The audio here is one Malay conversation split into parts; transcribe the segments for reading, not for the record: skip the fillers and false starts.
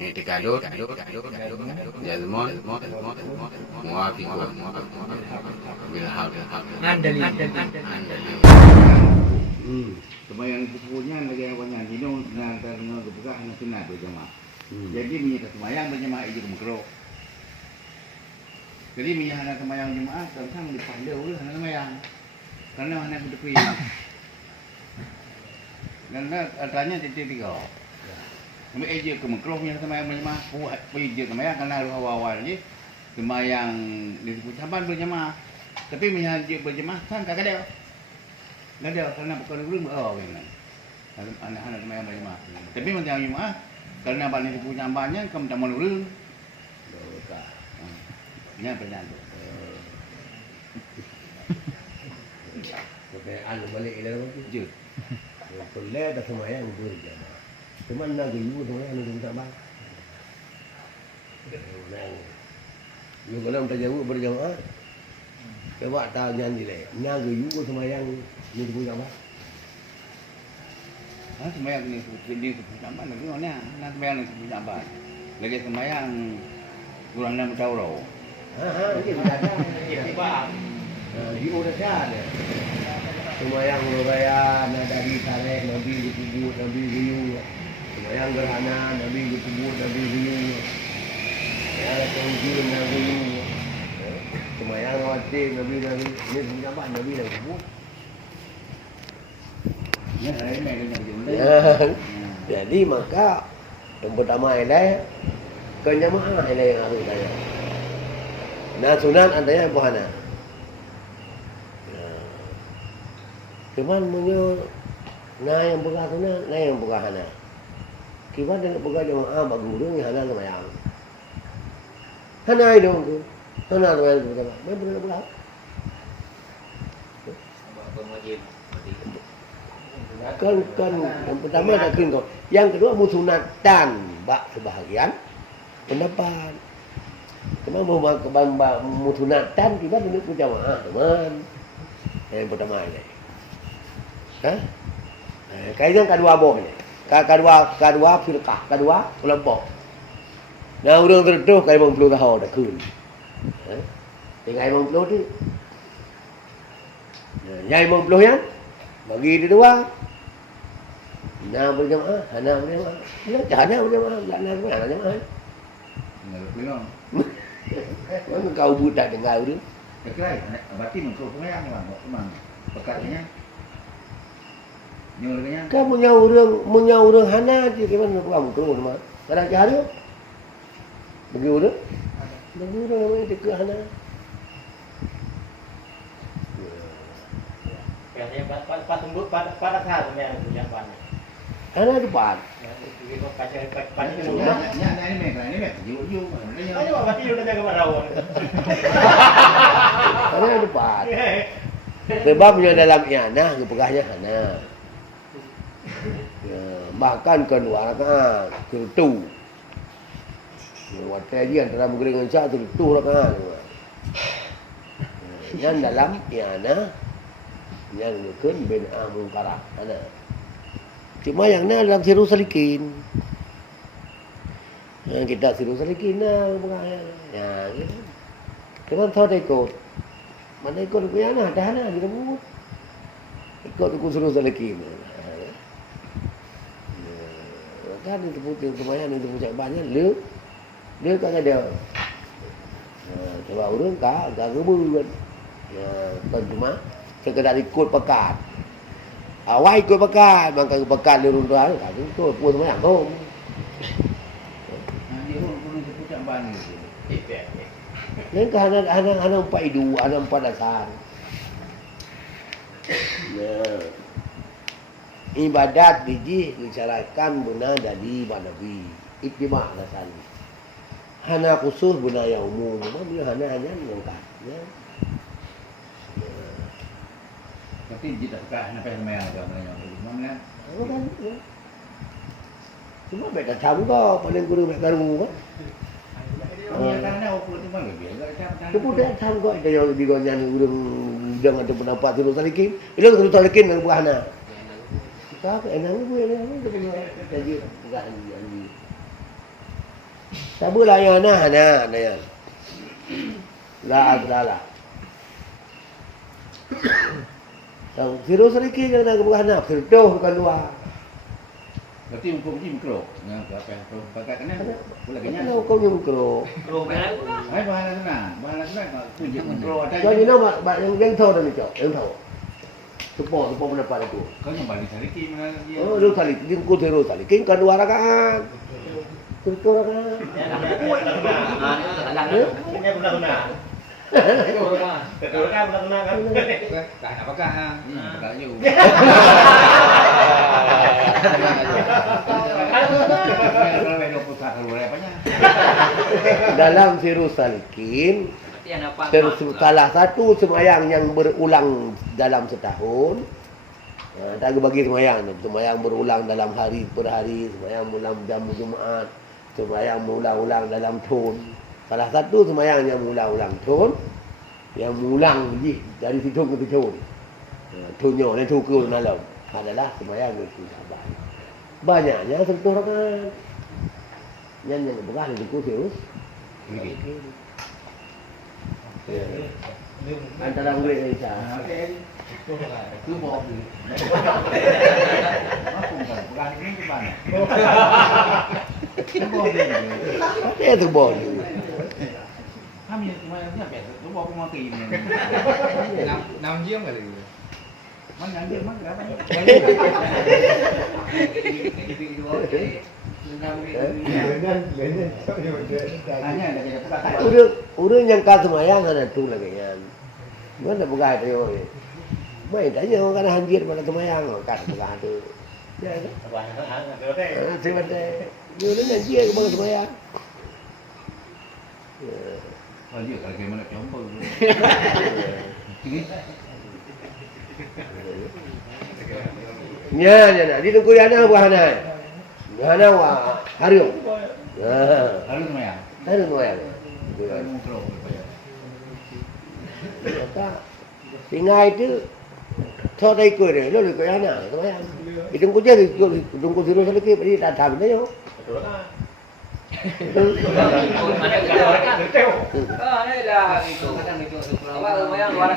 اعتقادات جزم موافق بالحق Andali. Sembahyang kumpulnya lagi banyak dino na karena kebuka anak sunat berjamaah. Jadi minyak sembahyang berjamaah itu makro. Jadi minyak anak sembahyang jemaah kadang dipanggil oleh anak sembahyang. Karena anak berdua. Karena artinya titik tiga. Kami aja ke makro minyak sembahyang berjamaah. Buat pergi sembahyang karena awal-awal ni sembahyang di Saban berjamaah. Tapi minyak berjamaah kan kagak ada. Nggak ada karena bukan belum kan. Anak-anak sembahyang berjamaah. Tapi macam jemaah karena banyak punya banyak kamu tak mau urus. Ini pernah tu. Sampai anu balik dia tu. Je. Boleh dah semayang berjamaah. Cuma nak guru semayang nak tak bang. Lu kalau tak jauh berjamaah. Coba tahu nyanyi leh. Nak guru semayang ni punya apa? Sembahyang ni sepuluh lagi mana? Nak sembahyang ni sepuluh lagi sembahyang kurang 6 tahun. Ini sudah ada. Di udah ada. Semayang raya Nabi tarik, Nabi dikubur, Nabi riu. Semayang gerhana, Nabi dikubur, Nabi riu. Ya, tunggu Nabi riu. Semayang wajib, Nabi ini punya apa? Nabi dah kubur. Jadi maka yang pertama ialah kenyamahan ialah yang harus saya. Nah sunat adanya buhana. Cuman munyo nah yang buka sunat, nah yang buka hana. Kibat dengan buka jemaah bagi guru yang hana semayang. Hana itu tu. Hana tu yang buka. Mana boleh buka? Kan yang pertama dah kau. Yang kedua musunatan bak sebahagian pendapat. Cuma musunatan tiba dulu jamaah teman. Yang pertama ini. Hah? Kaitan kedua boh ni. Kedua firqah, kedua kelompok. Nah orang tertuh kai 50 tahun dah kun. Tinggal 50 tu. Nyai 50 yang bagi dia dua. Nah berjamaah, hana berjamaah. Dia hana berjamaah, enggak nak berjamaah. Menurut beliau. Mana kau budak dengar tu? Dekat berarti mengkau sembahyang lah, memang bekatnya. Nyurnya. Kan punya orang hana je ke mana bukan betul mah. Kadang cari. Bagi orang. Bagi orang namanya dekat hana. Biasanya pas tembuk pada saat yang mana. Hana depan. Ini mek. Jujur. Ini berarti udah jaga merawat. Hana depan. Sebabnya dalam ianah kepegahnya hana. Ya, bahkan kedua rakaat tertu. Waktu dia antara Maghrib dengan Isya tertu rakaat. Yang dalam ianah yang nukun bin mungkarah ana. Cuma yang na dalam Sirus Salikin. Yang kita Sirus Salikin na ya gitu. Cuma tahu ikut. Mana ikut punya anak dah na di rumah. Ikut Sirus Salikin. Kan itu putih lumayan itu punya banyak dia kan ada. Coba urang agak rebul kan. Ya, kan cuma sekedar ikut pekat. Awal ikut pekat, maka pekat dia runtuh tu, itu pun semayang tu. Dia pun punya banyak. Yang ke anak empat hidu, anak empat dasar. Nah, ibadat biji dicarakan benar dari Nabi. Ittiba' alasan. Hana khusus benar yang umum, dia hanya mengangkat. Ya. Tapi jika tak nak sembahyang agama mana? Kan? Ya. Cuma beda tangga paling guru mek garu kan. Karena aku tu mana biasa. Kemudian tangga itu yang digonyan urang jangan ada pendapat Sirus Salikin. Itu Sirus Salikin yang buahna. Tak enak bu, enak tu punya jadi enggak Sabu lah yang nah ya. La adalah. Tahu virus sedikit yang nak bukan nak firdoh bukan luar. Berarti hukum ni mikro. Yang apa yang pakai kena pula kenyang. Kalau kau yang mikro. Hai bahan sana tu je mikro ada. Kau ni nama yang tahu dah ni cak, yang tahu. Support pendapat itu. Kau yang balik sedikit mana dia. Oh, lu kali jin ku terus kali. King kan dua rakaat. Terus rakaat. Ini benar-benar. Betul kan benar-benar kan? Tak apakah? Tak you. Dalam virus salikin salah satu sembahyang yang berulang dalam setahun. Tak bagi sembahyang berulang dalam hari per hari, sembahyang ulang jam Jumaat, sembahyang ulang-ulang dalam tahun. Salah satu sembahyang yang ulang-ulang tahun, yang ulang dari situ ke situ. Tunyo ni tu ke malam adalah sembahyang itu sahabat. Banyaknya sentuh rakaat. Yang bukan itu virus. Antara murid ni sah. Tu bawa ni. Apa bukan ini ke mana? Tu bawa ni. Dia tu bol. Kami cuma ni apa? Tu bawa pun mati ni. 5 jam kali. Mana dia mana apa ni? Hanya ada kita pakai. Urang yang kata semayang ada tu lagi kan. Mana bukan dia ni. Mai tanya orang kana hanjir pada semayang kan bukan tu. Ya kan? Terima kasih. Dia ni hanjir ke pada semayang. Oh dia kalau kita nak coba. Ya. Di tunggu yana buah hana. Hana wa harium. Harus semayang. Harium semayang. Mikro. Kata singa itu thọ đây cười để nó được cái nào các em thì đừng có chết thì đừng có gì đâu sao kia đi đã thảm đấy không Đây là itu apa lumayan luar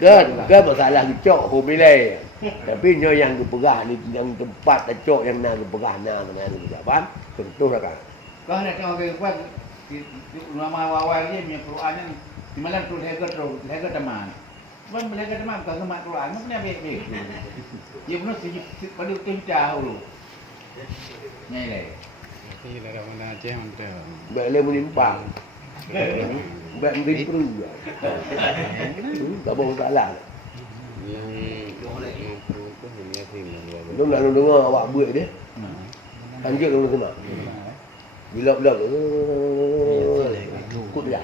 kan ke masalah cok homile tapi nyo yang kepegang ni yang tempat cok yang nak kepegang nah sebenarnya jawaban tentu lah kan Có này cho cái quan nama awal dia punya Quran di malam tu leher teman. Bukan leher teman kalau sama Quran mana baik-baik. Dia pun pada kencah dulu. Nyai leh. Thì là đâu mà chế không trở. Bệ lên một điểm bằng. Bệ một điểm prư. Cả bông đã làm. Lúc nào đúng không? Bạn bưởi đấy. Ăn chưa đúng không mà? Vì lợp cút lại.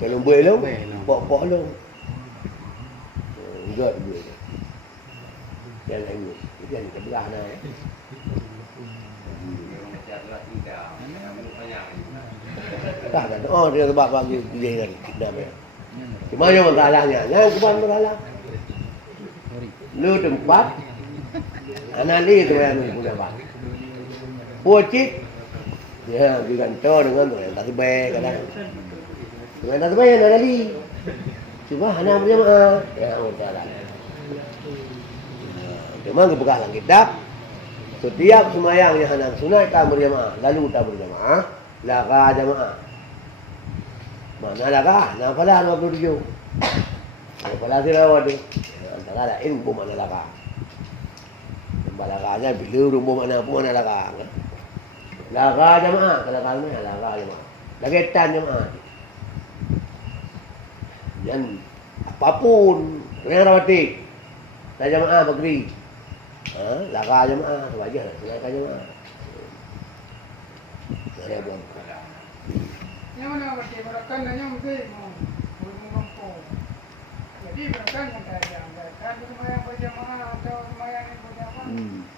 Cái lồng bưởi lắm. Bỏ luôn. Gợi bưởi. Cái này người. Cái này cái gà này. Tak ada. Oh dia sebab bagi dia kan kidnap ya. Cuma yang masalahnya, yang bukan masalah. Lu tempat anali tu yang punya bang. Pocit ya digantor dengan tu yang tadi baik kadang. Dengan tadi baik yang anali. Cuma hanya berjamaah. Ya masalah. Cuma kebekas kitab. Setiap sembahyang yang hendak sunat tak berjamaah, lalu tak berjamaah, laka jamaah. Mana laka? Nafalah 27. Nafalah silawat tu. Antara lain pun mana laka. Nampak lakanya bila rumah mana pun mana laka. Laka jamaah, kalau kalnya laka jamaah. Lagi tan jamaah. Dan apapun yang rawati, tak jamaah bagri. Laka jemaah wajar, laka jemaah. Saya buat. Yang mana berkebarakan hanya mungkin mampu. Jadi berkan yang kaya, kan semua berjamaah atau semua yang berjamaah.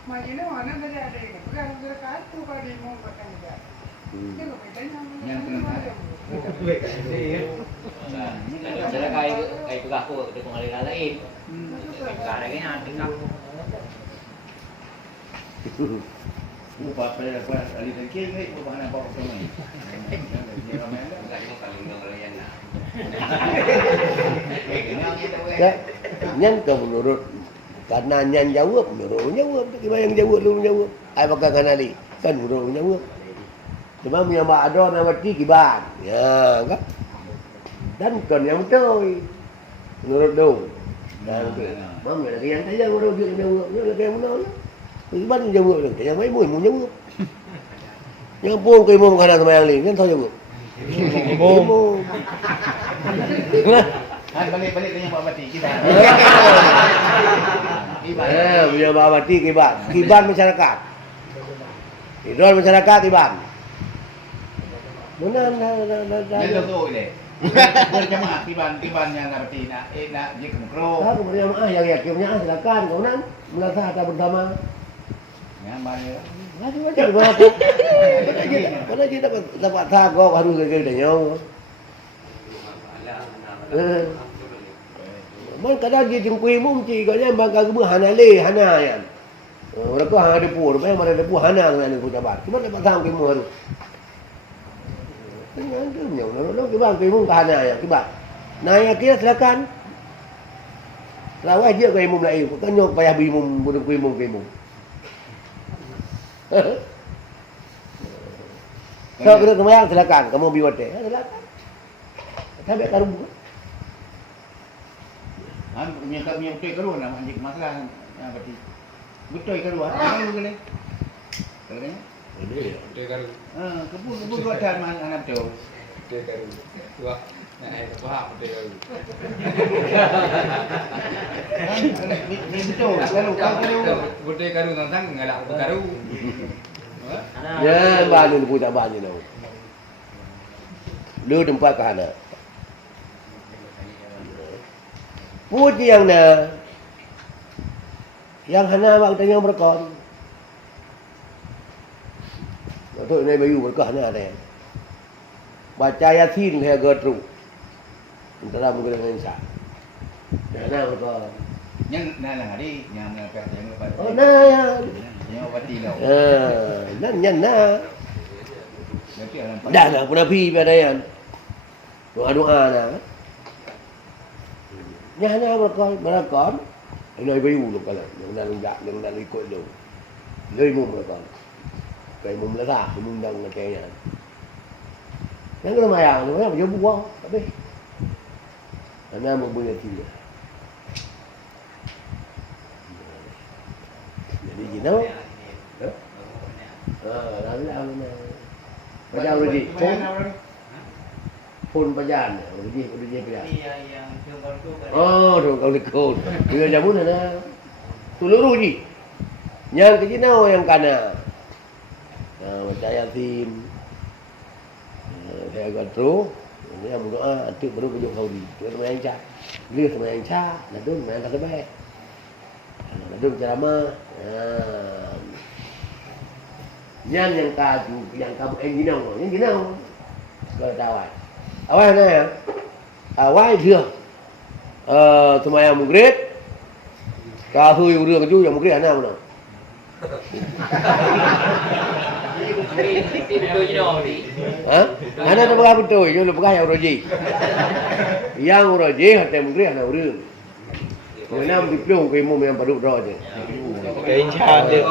Macam mana saja ada itu. Bukan berkat tu pada mau berkan dia. Itu bedanya. Yang kena. Ada kayak pegaku di pengadilan lain. Ada lagi nanti Upah pada dapat ahli tengking ni, upah nak bawa semua ni. Enggak cuma kalau ngomong layan lah. Ya, nyan ke menurut karena nyan jawab, menurut kita yang jawab lu jawab. Ai pakai kanali, kan menurut jawab. Cuma yang ada nama kiban. Ya, kan? Dan kan yang betul. Menurut dong. Dan mam lagi yang saya menurut dia jawab, dia lagi yang benar. Kiban jawab lagi, yang mai mu jawab. Yang pun kau mau makanan sama yang lain, kan tahu jawab. Mau. Balik dengan Pak Bati kita. Punya Pak Bati kiban. Kiban masyarakat. Idol masyarakat kiban. Mana Dia tu ni. Berjamaah tiban yang nak Bati nak je ke Mekro. Aku berjamaah yang yakinnya silakan kau nan melasa ada bersama. Yang mana? Macam mana? Mana kita dapat tahu kau harus kerja dengan Mana kadang dia jengkui mumci kau jangan bangga kebu hana yan. Mereka ada pur, mana ada pur hana dengan aku dapat. Cuma dapat tahu kamu harus. Jangan tu nyong, kita kamu hana ya, kita. Naik kira silakan. Rawai dia kau imum lai, kan nyok payah bimum budak kamu. So kita semayang silakan, kamu biwate, silakan. Sampai karu. Punya betul keluar nak anjing masalah yang Bati. Betul keluar. Kamu kena. Kena. Dia karu. Kebun dua dan mana betul. Dia karu. Wah, nak ada faham dia karu. Ni betul. Kalau Betul karu tentang ngalak karu. Ya, banyak punya banyak tu. Lu tempat kahana. Puji yang na, yang hana waktu yang berkon. Waktu ini bayu berkah hana ada. Baca Yasin saya gertu. Antara mungkin dengan Isa. Hana berkon. yang lah hari yang apa yang apa. Oh na. Yang Bati lah. Nan na. Nanti alam. Dah lah pun Nabi pada yang doa-doa na. Nya hana berkon. Ini bayu lu kalau yang nak ikut lu. Lei mum berkon. Kai mum lah mum dang kayaknya. Yang kena mayang tu kan jumpa buang tapi. Hana mau boleh tidak. Jadi gino. Lalu mana? Pajan Rudi. Pun pajan. Rudi pajan. Yang jengkol tu kan. Oh, tu kau likut. Dia jamun ada. Seluruh ni. Yang kecina yang kana. Baca Yasin. Saya gotro. Dia berdoa antuk baru pujuk kauri. Dia semayang cah. Dia semayang cah. Nadun semayang kata baik. Nadun ceramah. Nyan yang kaju, yang kamu enginau. Kalau tawai. Awal na ya. Awal dia. Semayang maghrib. Kahui udah keju yang maghrib ana mana? Ana tak berapa betul, je lu pegang yang roji. Yang roji hati maghrib ana urang. Menam diplong ke imam yang paduk dah je. Keincar dia.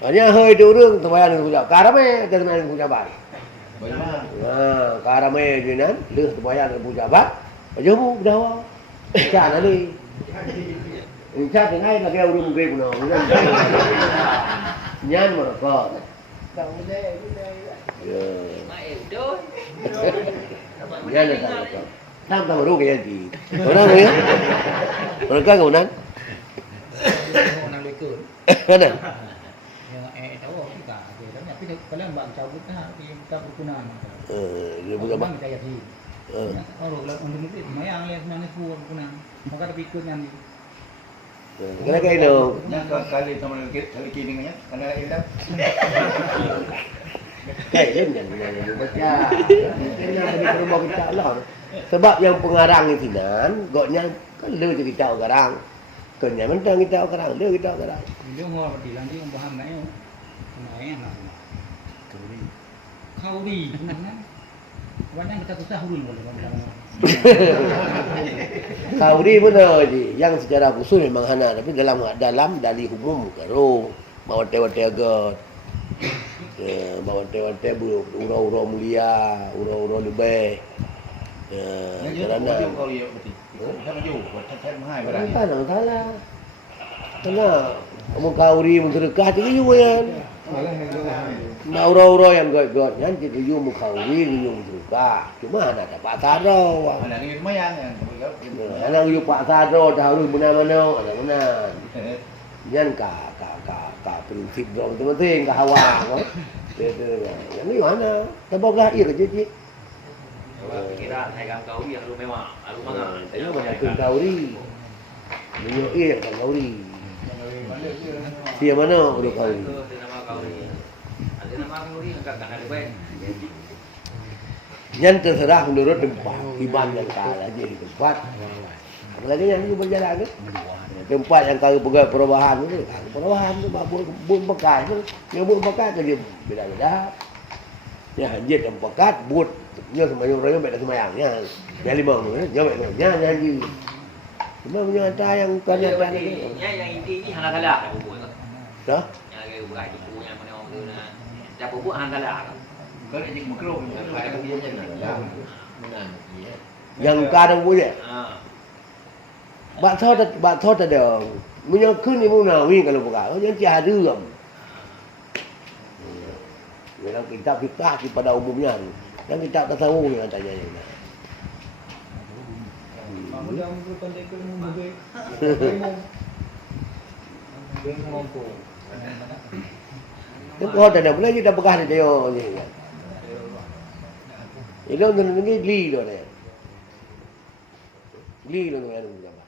Hanya hơi tu urang semayang dengan kujab. Karame ada semayang dengan kujaban. Karame je nan, lu semayang dengan kujaban. Aja mu dah. Cak nali. Cak dengan lagi urang maghrib no. Nyan mereka. Ya. Nyan dah tak. Nam tak baru kaya ji. Orang ni. Mereka kau nan. Orang lekun. Mana? Yang tahu kita. Tapi kalau bang cabut kan kita berkunang. Dia bukan bang kita yakin. Orang kalau untuk mungkin mayang lihat mana pun berkunang. Maka tapi ikut yang Kena kaya no. Yang kali sama kali kini nya, karena indah. Kaya ni yang baca. Ini yang rumah kita lah. Sebab yang pengarang ni sinan, goknya kan lu jadi tahu garang. Kenya mentang kita orang dia kita orang. Dia ngor di lang dia paham nãy không? Nãy là kauri benar. Banyak kita susah hurun boleh bilang. Kauri benar je. Yang secara khusus memang hana tapi dalam dari umum karo bawa tewa-tewa god. Bawa tewa-tewa ura-ura mulia, ura-ura lebih. Kerana kau lihat betul. Sama juga, tak mahal barang. Kan salah. Karena omong kauri mensedekah jadi juga kan. Nah ura-ura yang god-god kan jadi you mu kauri you mensedekah. Cuma ada Pak Saro. Anak ni semayang yang Anak you Pak Saro tahu mana-mana, mana-mana. Yan ka prinsip dong penting ka hawa ko. Yang ni mana? Sebab lah ia kerja je. Pikiran hai kang kauri yang lu mewah, lu mana? Ini banyak kauri. Minyo iya kan kauri. Dia mana udah kauri? Ada nama kauri. Ada nama kauri enggak kan ada baik. Yang terserah menurut tempat iman yang kalah aja di tempat. Apalagi yang ini berjalan kan? Tempat yang kalau pegawai perubahan itu, perubahan itu buat bekas itu, yang buat bekas kerja beda-beda. Ya hanjit yang bekas buat, dia semayang orang beda semayangnya, yang lima orang, dia beda nyanyi. Cuma punya ada yang Yang inti ini hana salah dah bubu kan. Dah? Yang ke buka buku yang mana orang tu nah. Dah bubu hana salah kan. kau jadi makro. Yang kadang punya. Ha. Bak thot ada. Menyokun ibu nawi kalau buka. Oh yang tiada rum. Dalam kitab fikah pada umumnya. Dan kitab tasawuf yang tanya yang mana. Kamu dah mungkin pandai ke mungkin. Dia ngomong. Itu kau tak ada boleh kita bekas dia ni. Itu dengan li lo ni. Li lo yang apa?